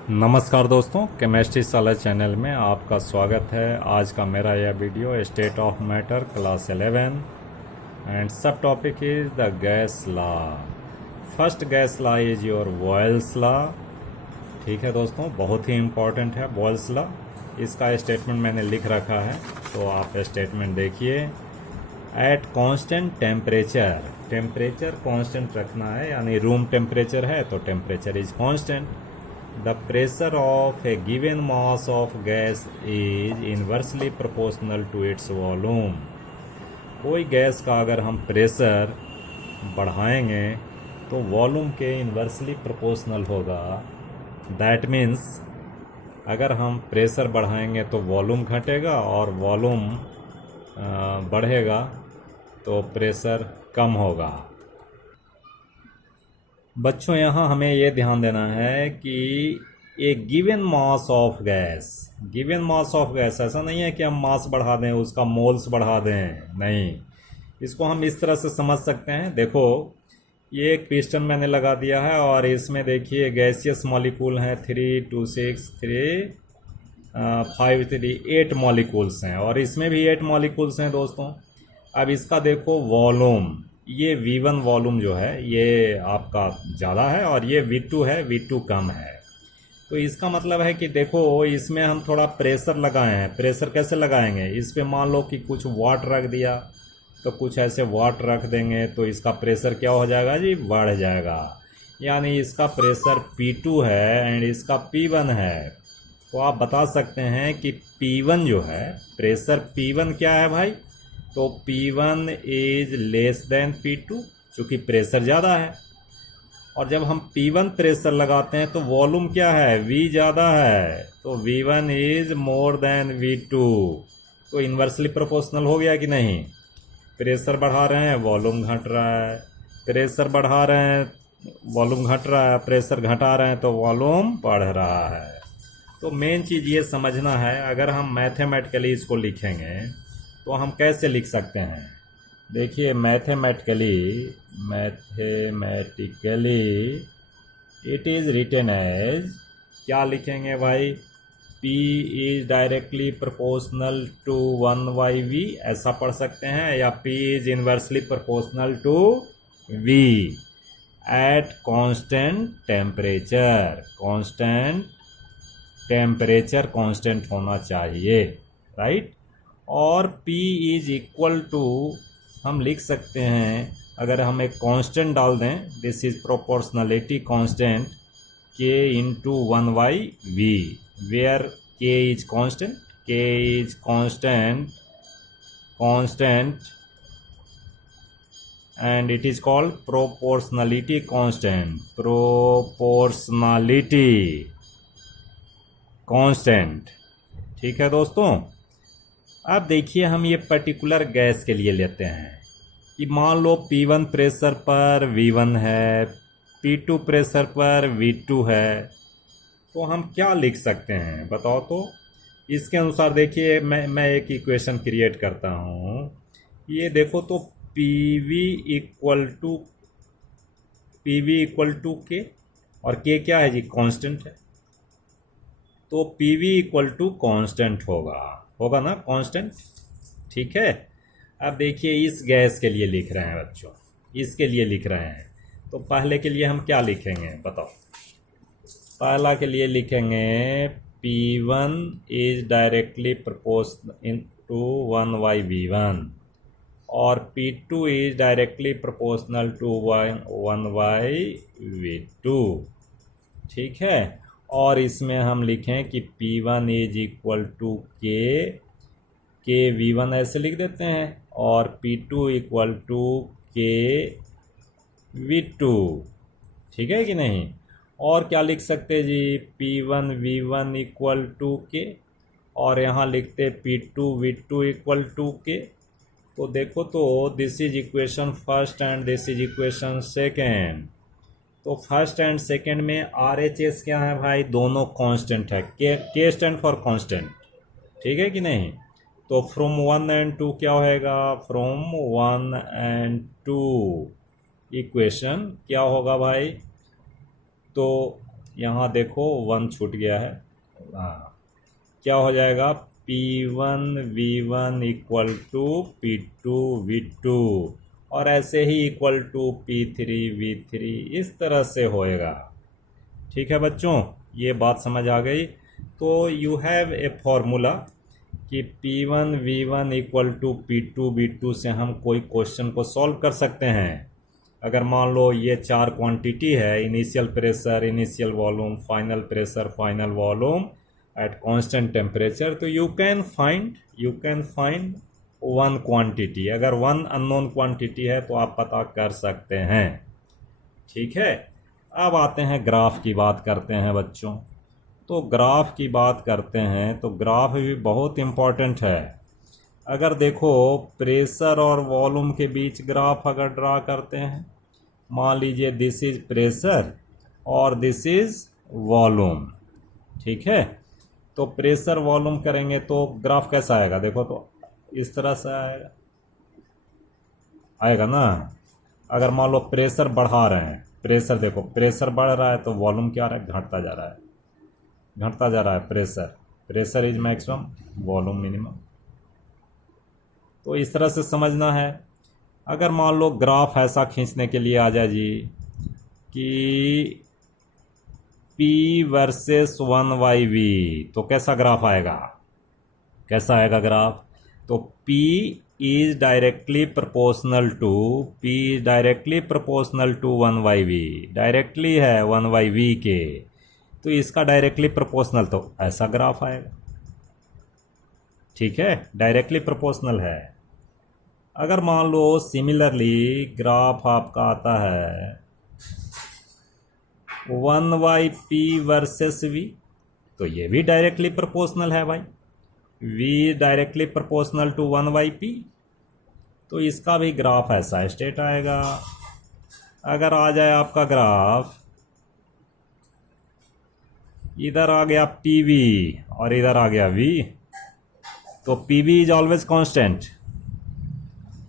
नमस्कार दोस्तों, केमिस्ट्री साला चैनल में आपका स्वागत है। आज का मेरा यह video state of matter class 11 and subtopic is the gas law. First gas law is your Boyle's law. ठीक है दोस्तों, बहुत ही इम्पोर्टेंट है बॉयल्स लॉ। इसका स्टेटमेंट मैंने लिख रखा है, तो आप स्टेटमेंट देखिए। At constant temperature, temperature constant रखना है, यानी रूम टेम्परेचर है तो temperature is constant. The pressure of a given mass of gas is inversely proportional to its volume। कोई गैस का अगर हम प्रेशर बढ़ाएंगे तो वॉल्यूम के इन्वर्सली प्रोपोर्शनल होगा। दैट मीन्स अगर हम प्रेशर बढ़ाएंगे तो वॉल्यूम घटेगा और वॉल्यूम बढ़ेगा तो प्रेशर कम होगा। बच्चों, यहाँ हमें ये ध्यान देना है कि एक given mass of gas, given mass of gas ऐसा नहीं है कि हम मास बढ़ा दें, उसका मोल्स बढ़ा दें, नहीं। इसको हम इस तरह से समझ सकते हैं। देखो, ये एक पिस्टन मैंने लगा दिया है और इसमें देखिए गैसियस मॉलिक्यूल हैं 3, 2, 6, 3, 5, 3, 8 मॉलिक्यूल्स हैं और इसमें भी 8 मॉलिक्यूल्स हैं दोस्तों। अब इसका देखो वॉल्यूम, ये V1 वॉल्यूम जो है ये आपका ज़्यादा है और ये V2 है, V2 कम है। तो इसका मतलब है कि देखो, इसमें हम थोड़ा प्रेशर लगाए हैं। प्रेशर कैसे लगाएंगे? इस पे मान लो कि कुछ वाट रख दिया, तो कुछ ऐसे वाट रख देंगे तो इसका प्रेशर क्या हो जाएगा जी? बढ़ जाएगा। यानी इसका प्रेशर P2 है एंड इसका P1 है। तो आप बता सकते हैं कि P1 जो है, प्रेशर P1 क्या है भाई? तो P1 is less than P2, चूँकि प्रेशर ज़्यादा है। और जब हम P1 प्रेशर लगाते हैं तो वॉल्यूम क्या है? V ज़्यादा है, तो V1 is more than V2। तो इन्वर्सली प्रोपोर्शनल हो गया कि नहीं? प्रेशर बढ़ा रहे हैं, वॉल्यूम घट रहा है। प्रेशर बढ़ा रहे हैं, वॉल्यूम घट रहा है। प्रेशर घटा रहे हैं तो वॉल्यूम बढ़ रहा है। तो मेन चीज़ ये समझना है। अगर हम मैथमेटिकली इसको लिखेंगे तो हम कैसे लिख सकते हैं? देखिए, mathematically it is written as, क्या लिखेंगे भाई? P is directly proportional to 1/V, ऐसा पढ़ सकते हैं, या P is inversely proportional to V at constant temperature. Constant temperature constant होना चाहिए, राइट। और P इज इक्वल टू, हम लिख सकते हैं, अगर हम एक कांस्टेंट डाल दें, this is proportionality constant K into 1/V, where K is constant, K is constant and it is called proportionality constant, proportionality constant. ठीक है दोस्तों। अब देखिए, हम ये पर्टिकुलर गैस के लिए लेते हैं कि मान लो P1 प्रेशर पर V1 है, P2 प्रेशर पर V2 है, तो हम क्या लिख सकते हैं बताओ तो? इसके अनुसार देखिए, मैं एक इक्वेशन क्रिएट करता हूँ। ये देखो तो PV इक्वल टू K, और K क्या है जी? कांस्टेंट है। तो PV इक्वल टू कांस्टेंट होगा ना, कांस्टेंट। ठीक है। अब देखिए, इस गैस के लिए लिख रहे हैं बच्चों, इसके लिए लिख रहे हैं। तो पहले के लिए हम क्या लिखेंगे बताओ? पहला के लिए लिखेंगे P1 is directly proportional to 1/V1 और P2 is directly proportional to 1/V2। ठीक है। और इसमें हम लिखें कि P1 is equal to K V1 ऐसे लिख देते हैं, और P2 equal to K V2। ठीक है कि नहीं? और क्या लिख सकते हैं जी? P1 V1 equal to K, और यहाँ लिखते P2 V2 equal to K। तो देखो तो this is equation first and this is equation second. तो फर्स्ट एंड सेकेंड में RHS क्या है भाई? दोनों कांस्टेंट है। K stand for constant. ठीक है कि नहीं? तो फ्रॉम 1 एंड 2 क्या होएगा? फ्रॉम 1 एंड 2 इक्वेशन क्या होगा भाई? तो यहाँ देखो 1 छूट गया है। हाँ, क्या हो जाएगा, P1 V1 equal to P2 V2, और ऐसे ही इक्वल टू P3 V3, इस तरह से होएगा। ठीक है बच्चों, ये बात समझ आ गई। तो यू हैव ए फॉर्मूला कि P1 V1 equal to P2 V2 से हम कोई क्वेश्चन को सॉल्व कर सकते हैं। अगर मान लो ये 4 क्वांटिटी है, initial pressure, initial volume, final pressure, final volume at constant temperature, तो you can find one quantity. अगर वन अननोन क्वांटिटी है तो आप पता कर सकते हैं। ठीक है, अब आते हैं ग्राफ की बात करते हैं बच्चों। तो ग्राफ की बात करते हैं तो ग्राफ भी बहुत इम्पोर्टेंट है। अगर देखो प्रेशर और वॉल्यूम के बीच ग्राफ अगर ड्रा करते हैं, मान लीजिए दिस इज प्रेशर और दिस इज वॉल्यूम। ठीक है, तो प्रेशर वॉल्यूम करेंगे तो ग्राफ कैसा आएगा, देखो तो इस तरह से आएगा ना। अगर मान लो प्रेशर बढ़ा रहे हैं, प्रेशर देखो, प्रेशर बढ़ रहा है तो वॉल्यूम क्या आ रहा है, घटता जा रहा है, घटता जा रहा है। Pressure is maximum, volume minimum. तो इस तरह से समझना है। अगर मान लो ग्राफ ऐसा खींचने के लिए आ जाए जी कि P वर्सेस 1/V, तो कैसा ग्राफ आएगा, कैसा आएगा ग्राफ, तो P is directly proportional to 1/V, directly है 1/V के, तो इसका डायरेक्टली प्रोपोर्शनल, तो ऐसा ग्राफ आएगा। ठीक है, डायरेक्टली प्रोपोर्शनल है। अगर मान लो सिमिलरली ग्राफ आपका आता है 1/P वर्सेस V, तो ये भी डायरेक्टली प्रोपोर्शनल है भाई, V directly proportional to 1/P, तो इसका भी ग्राफ ऐसा स्टेट आएगा। अगर आ जाए आपका ग्राफ, इधर आ गया PV और इधर आ गया V, तो PV इज ऑलवेज कांस्टेंट।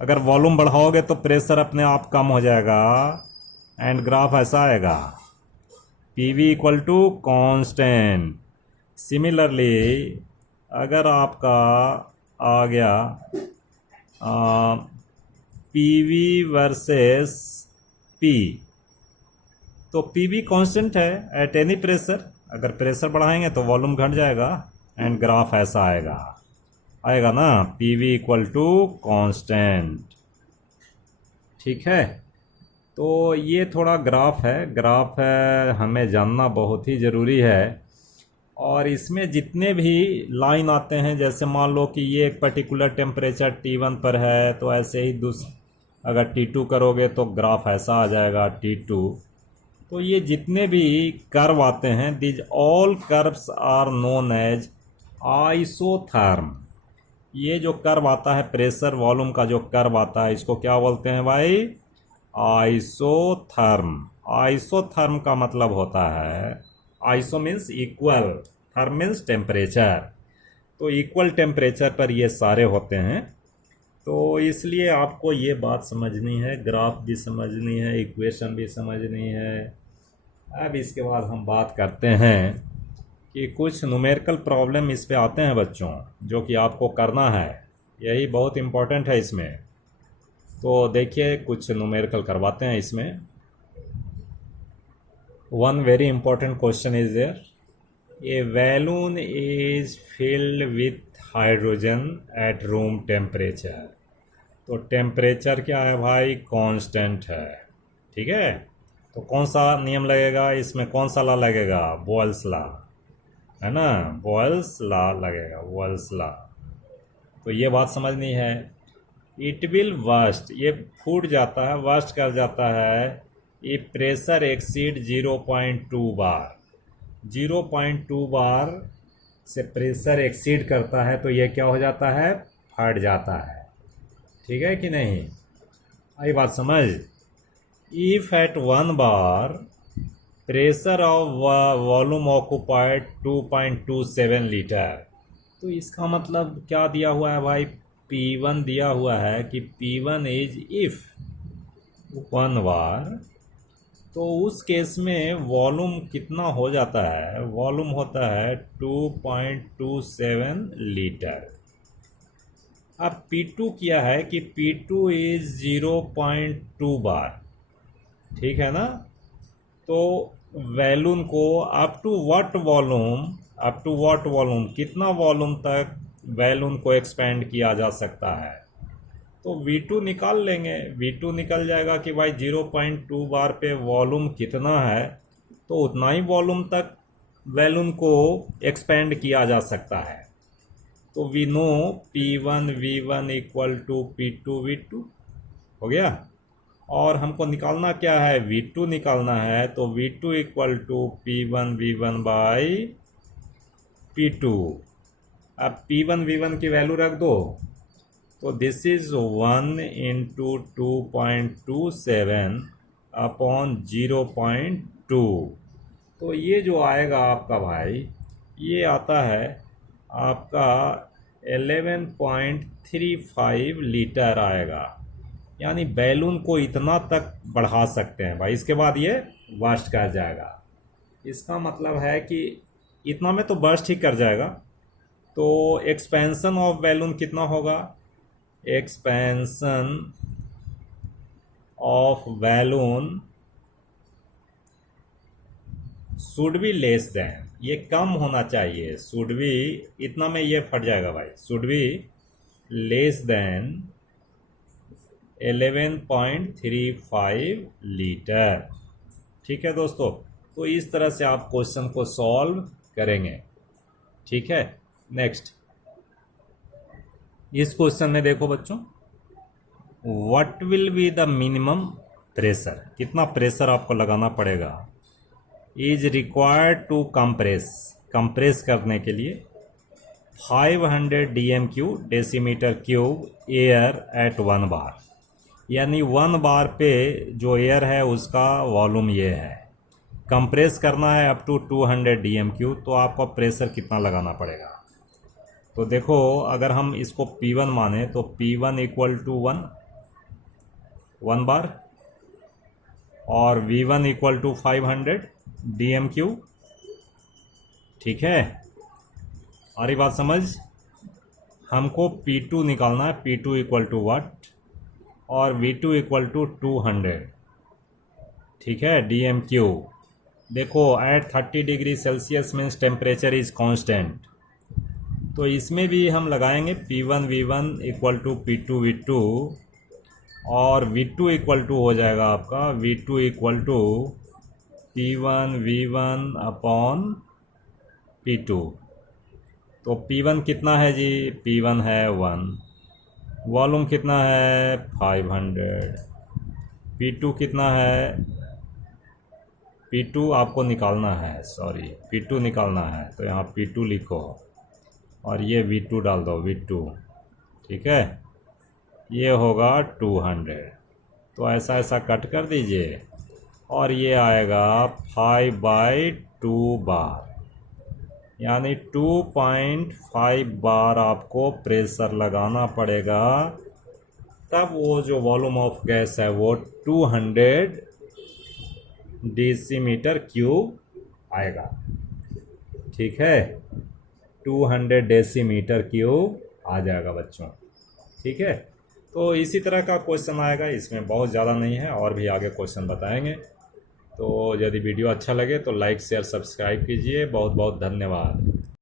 अगर वॉल्यूम बढ़ाओगे तो प्रेशर अपने आप कम हो जाएगा एंड ग्राफ ऐसा आएगा, PV equal to constant. Similarly अगर आपका आ गया PV वर्सेस P, तो PV कांस्टेंट है एट एनी प्रेशर। अगर प्रेशर बढ़ाएंगे तो वॉल्यूम घट जाएगा एंड ग्राफ ऐसा आएगा ना, PV इक्वल टू कांस्टेंट। ठीक है, तो ये थोड़ा ग्राफ है, हमें जानना बहुत ही ज़रूरी है। और इसमें जितने भी लाइन आते हैं, जैसे मान लो कि ये एक पर्टिकुलर टेम्परेचर T1 पर है, तो ऐसे ही अगर T2 करोगे तो ग्राफ ऐसा आ जाएगा T2। तो ये जितने भी कर्व आते हैं, these all curves are known as isotherm. ये जो कर्व आता है प्रेशर वॉल्यूम का जो कर्व आता है, इसको क्या बोलते हैं भाई, आइसोथर्म। आइसोथर्म का मतलब होता है, iso means equal, therm means temperature, तो इक्वल टेम्परेचर पर ये सारे होते हैं। तो इसलिए आपको ये बात समझनी है, ग्राफ भी समझनी है, इक्वेशन भी समझनी है। अब इसके बाद हम बात करते हैं कि कुछ न्यूमेरिकल प्रॉब्लम इस पे आते हैं बच्चों, जो कि आपको करना है, यही बहुत इम्पोर्टेंट है इसमें। तो देखिए कुछ न्यूमेरिकल करवाते हैं इसमें। One very important question is there, a balloon is filled with hydrogen at room temperature. तो टेम्परेचर क्या है भाई, कांस्टेंट है। ठीक है, तो कौन सा नियम लगेगा इसमें, कौन सा लॉ लगेगा, बॉयल्स लॉ है ना, बॉयल्स लॉ लगेगा, बॉयल्स लॉ। तो ये बात समझनी है। इट विल वर्स्ट, ये फूट जाता है, वर्स्ट कर जाता है, ये प्रेशर एक्सीड 0.2 बार, 0.2 बार से प्रेशर एक्सीड करता है तो ये क्या हो जाता है, फट जाता है। ठीक है कि नहीं, आई बात समझ। If at 1 bar pressure of volume occupied 2.27 litre, तो इसका मतलब क्या दिया हुआ है भाई, P1 दिया हुआ है कि P1 इज इफ 1 बार, तो उस केस में वॉल्यूम कितना हो जाता है, वॉल्यूम होता है 2.27 लीटर। अब P2 क्या है कि P2 इज 0.2 बार, ठीक है ना। तो वैल्यूम को अप टू व्हाट वॉल्यूम कितना वॉल्यूम तक वैल्यूम को एक्सपेंड किया जा सकता है, तो V2 निकाल लेंगे। V2 निकल जाएगा कि भाई 0.2 बार पे वॉल्यूम कितना है, तो उतना ही वॉल्यूम तक वैल्यूम को एक्सपेंड किया जा सकता है। तो we know P1 V1 equal to P2 V2 हो गया। और हमको निकालना क्या है, V2 निकालना है, तो V2 equal to P1 V1 by P2। अब P1 V1 की वैल्यू रख दो, तो दिस इज 1 इंटू 2.27 अपॉन 0.2। तो ये जो आएगा आपका भाई, ये आता है आपका 11.35 लीटर आएगा। यानी बैलून को इतना तक बढ़ा सकते हैं भाई, इसके बाद ये बर्स्ट कर जाएगा। इसका मतलब है कि इतना में तो बर्स्ट ही कर जाएगा। तो एक्सपेंशन ऑफ बैलून कितना होगा, expansion of balloon should be less than, ये कम होना चाहिए, शुड बी, इतना में ये फट जाएगा भाई, should be less than 11.35 litre. ठीक है दोस्तों, तो इस तरह से आप क्वेश्चन को सॉल्व करेंगे। ठीक है, नेक्स्ट इस क्वेश्चन में देखो बच्चों, what will be the minimum pressure, कितना प्रेशर आपको लगाना पड़ेगा, इज रिक्वायर्ड टू कंप्रेस करने के लिए 500 DMQ decimetre cube air at 1 बार। यानी 1 बार पे जो एयर है उसका वॉल्यूम ये है। कंप्रेस करना है अप टू 200 DMQ, तो आपको प्रेशर कितना लगाना पड़ेगा। तो देखो, अगर हम इसको P1 माने तो P1 इक्वल टू 1 बार, और V1 इक्वल टू 500 DMQ। ठीक है, और ये बात समझ, हमको P2 निकालना है, P2 इक्वल टू वाट, और V2 इक्वल टू 200। ठीक है, DMQ। देखो at 30 degree Celsius means temperature is constant, तो इसमें भी हम लगाएंगे P1 V1 equal to P2 V2, और V2 इक्वल टू हो जाएगा आपका V2 equal to P1 V1 upon P2। तो P1 कितना है जी, P1 है 1, वॉल्यूम कितना है 500, P2 कितना है, P2 आपको निकालना है, सॉरी P2 निकालना है, तो यहाँ P2 लिखो और ये V2 डाल दो, V2। ठीक है, ये होगा 200, तो ऐसा ऐसा कट कर दीजिए, और ये आएगा 5/2 बार, यानी 2.5 बार आपको प्रेशर लगाना पड़ेगा, तब वो जो वॉल्यूम ऑफ गैस है वो 200 डेसीमीटर क्यूब आएगा। ठीक है, 200 डेसीमीटर क्यूब आ जाएगा बच्चों। ठीक है, तो इसी तरह का क्वेश्चन आएगा, इसमें बहुत ज़्यादा नहीं है, और भी आगे क्वेश्चन बताएंगे। तो यदि वीडियो अच्छा लगे तो लाइक शेयर सब्सक्राइब कीजिए। बहुत बहुत धन्यवाद।